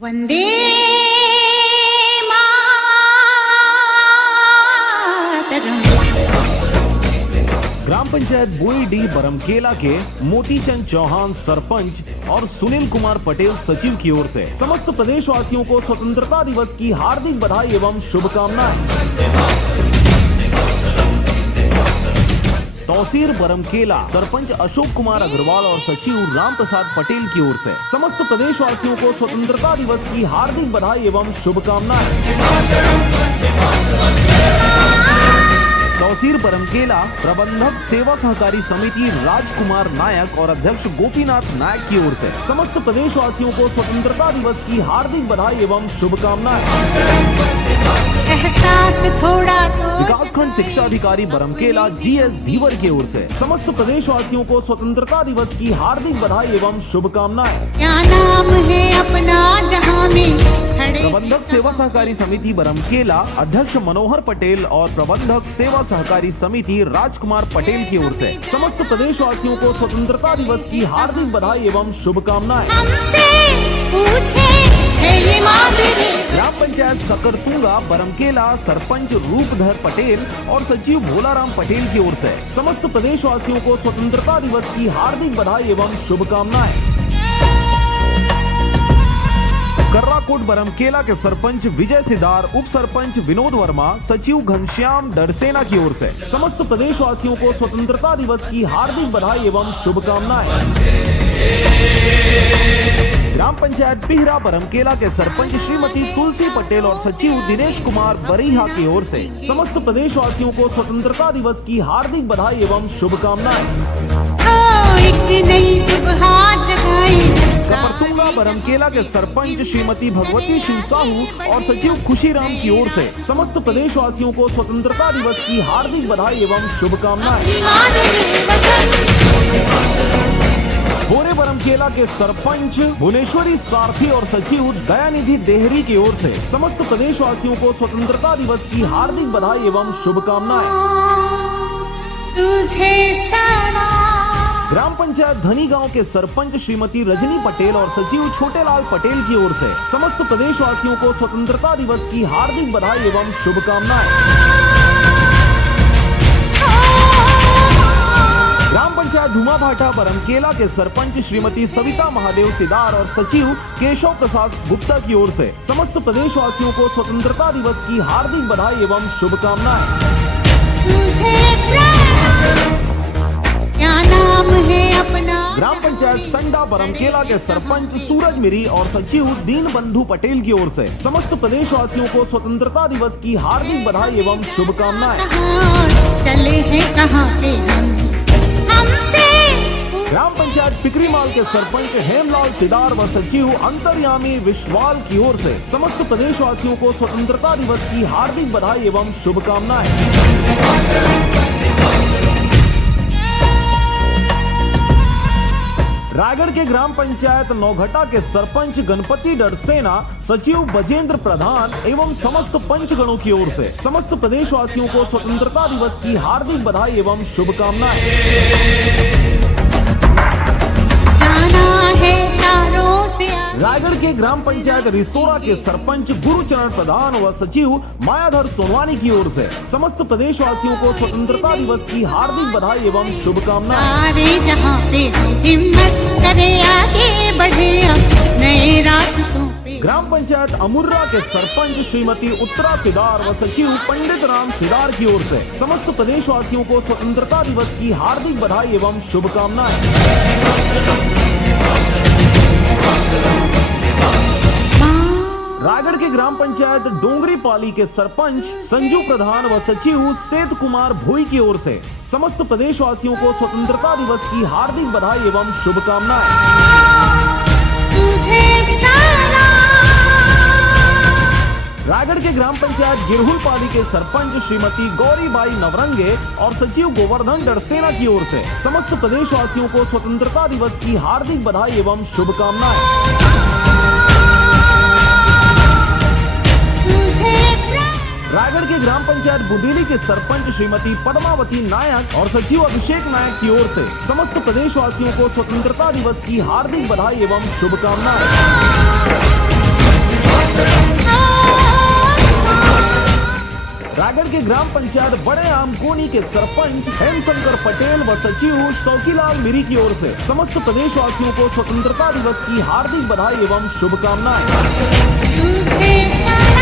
वंदे मातरम। ग्राम पंचायत बोईडी बरमकेला के मोतीचंद चौहान सरपंच और सुनील कुमार पटेल सचिव की ओर से समस्त प्रदेशवासियों को स्वतंत्रता दिवस की हार्दिक बधाई एवं शुभकामनाएं। तहसील बरमकेला सरपंच अशोक कुमार अग्रवाल और सचिव राम प्रसाद पटेल की ओर से समस्त प्रदेशवासियों को स्वतंत्रता दिवस की हार्दिक बधाई एवं शुभकामनाएं। तहसील बरमकेला प्रबंधक सेवा सहकारी समिति राजकुमार नायक और अध्यक्ष गोपीनाथ नायक की ओर से समस्त प्रदेशवासियों को स्वतंत्रता दिवस की हार्दिक बधाई एवं शुभकामनाएं। एहसास थोड़ा तो विकासखंड शिक्षा अधिकारी बरमकेला GS धीवर की ओर से समस्त प्रदेशवासियों को स्वतंत्रता दिवस की हार्दिक बधाई एवं शुभकामनाएं। क्या नाम है अपना जहां में खड़े। प्रबंधक सेवा सहकारी समिति बरमकेला अध्यक्ष मनोहर पटेल और प्रबंधक सेवा सहकारी समिति राजकुमार पटेल की ओर से समस्त प्रदेशवासियों को स्वतंत्रता दिवस की हार्दिक बधाई एवं शुभकामनाएं। हमसे पूछे है ये मादरे। ग्राम पंचायत सकरतुंगा बरमकेला सरपंच रूपधर पटेल और सचिव भोलाराम पटेल की ओर से समस्त प्रदेशवासियों को स्वतंत्रता दिवस की हार्दिक बधाई एवं शुभकामनाएं। कर्राकोट बरमकेला के सरपंच विजय सिदार, उप सरपंच विनोद वर्मा, सचिव घनश्याम डरसेना की ओर से समस्त प्रदेशवासियों को स्वतंत्रता दिवस की हार्दिक बधाई एवं शुभकामनाएं। ग्राम पंचायत पिहरा बरमकेला के सरपंच श्रीमती तुलसी पटेल और सचिव दिनेश कुमार बरिहा की ओर से समस्त प्रदेशवासियों को स्वतंत्रता दिवस की हार्दिक बधाई एवं शुभकामनाएं। एक नई सुबह जगाई। कपरतुंगा बरमकेला के सरपंच श्रीमती भगवती सिंह साहू और सचिव खुशीराम की ओर से समस्त प्रदेशवासियों को स्वतंत्रता दिवस की हार्दिक बधाई एवं शुभकामनाएं। भोरे बरमकेला के सरपंच भुवनेश्वरी सारथी और सचिव दयानिधि देहरी की ओर से समस्त प्रदेशवासियों को स्वतंत्रता दिवस की हार्दिक बधाई एवं शुभकामनाएं। तुझे सारा ग्राम पंचायत धनी गांव के सरपंच श्रीमती रजनी पटेल और सचिव छोटेलाल पटेल की ओर से समस्त प्रदेशवासियों को स्वतंत्रता दिवस की हार्दिक बधाई एवं शुभकामनाएं। ग्राम पंचायत धुमाभाटा बरमकेला के सरपंच श्रीमती सविता महादेव सिदार और सचिव केशव प्रसाद गुप्ता की ओर से समस्त प्रदेशवासियों को स्वतंत्रता दिवस की हार्दिक बधाई एवं शुभकामनाएं। तुझे क्या नाम है अपना। ग्राम पंचायत संडा बरमकेला के सरपंच सूरज मिरी और सचिव दीन बंधु पटेल की ओर से समस्त प्रदेशवासियों को स्वतंत्रता दिवस की हार्दिक बधाई एवं शुभकामनाएं। चले हैं कहाँ पे हम हमसे। ग्राम पंचायत पिकरीमाल के सरपंच हेमलाल सिदार व सचिव अंतर्यामी विश्वाल की ओर से समस्त प्रदेशवासियों को स्वतंत्रता दिवस की हार्दिक बधाई एवं शुभकामनाएं। रायगढ़ के ग्राम पंचायत नौघटा के सरपंच गणपति डरसेना, सचिव बजेंद्र प्रधान एवं समस्त पंचगणों की ओर से समस्त प्रदेशवासियों को स्वतंत्रता दिवस की हार्दिक बधाई एवं शुभकामनाएं। जाना है तारों से। रायगढ़ के ग्राम पंचायत रिसोरा के सरपंच गुरुचरण प्रधान व सचिव मायाधर सोनवानी की ओर से समस्त प्रदेशवासियों को स्वतंत्रता दिवस की हार्दिक बधाई एवं शुभकामनाएं। सारे जहां पे हिम्मत करे आगे बढ़े नए रास्तों पे। ग्राम पंचायत अमुर्रा के सरपंच श्रीमती उत्तरा सिदार व सचिव पंडित राम सिदार की ओर से समस्त प्रदेशवासियों को स्वतंत्रता दिवस की हार्दिक बधाई एवं शुभकामनाएं। रायगढ़ के ग्राम पंचायत डोंगरी पाली के सरपंच संजू प्रधान व सचिव सेठ कुमार भोई की ओर से समस्त प्रदेशवासियों को स्वतंत्रता दिवस की हार्दिक बधाई एवं शुभकामनाएं। तुझे सारा रायगढ़ के ग्राम पंचायत गिरहुल पाली के सरपंच श्रीमती गौरीबाई नवरंगे और सचिव गोवर्धन डरसेना की ओर से समस्त प्रदेशवासियों को स्वतंत्रता दिवस की हार्दिक बधाई एवं शुभकामनाएं। रायगढ़ के ग्राम पंचायत बुंदेली के सरपंच श्रीमती पद्मावती नायक और सचिव अभिषेक नायक की ओर से समस्त प्रदेशवासियों को स्वतंत्रता दिवस की हार्दिक बधाई एवं शुभकामनाएं। लिए ग्राम पंचायत बड़े आमकोनी के सरपंच हेमशंकर पटेल व सचिव शौकीलाल मिरी की ओर से समस्त प्रदेशवासियों को स्वतंत्रता दिवस की हार्दिक बधाई एवं शुभकामनाएं। तुझे सारा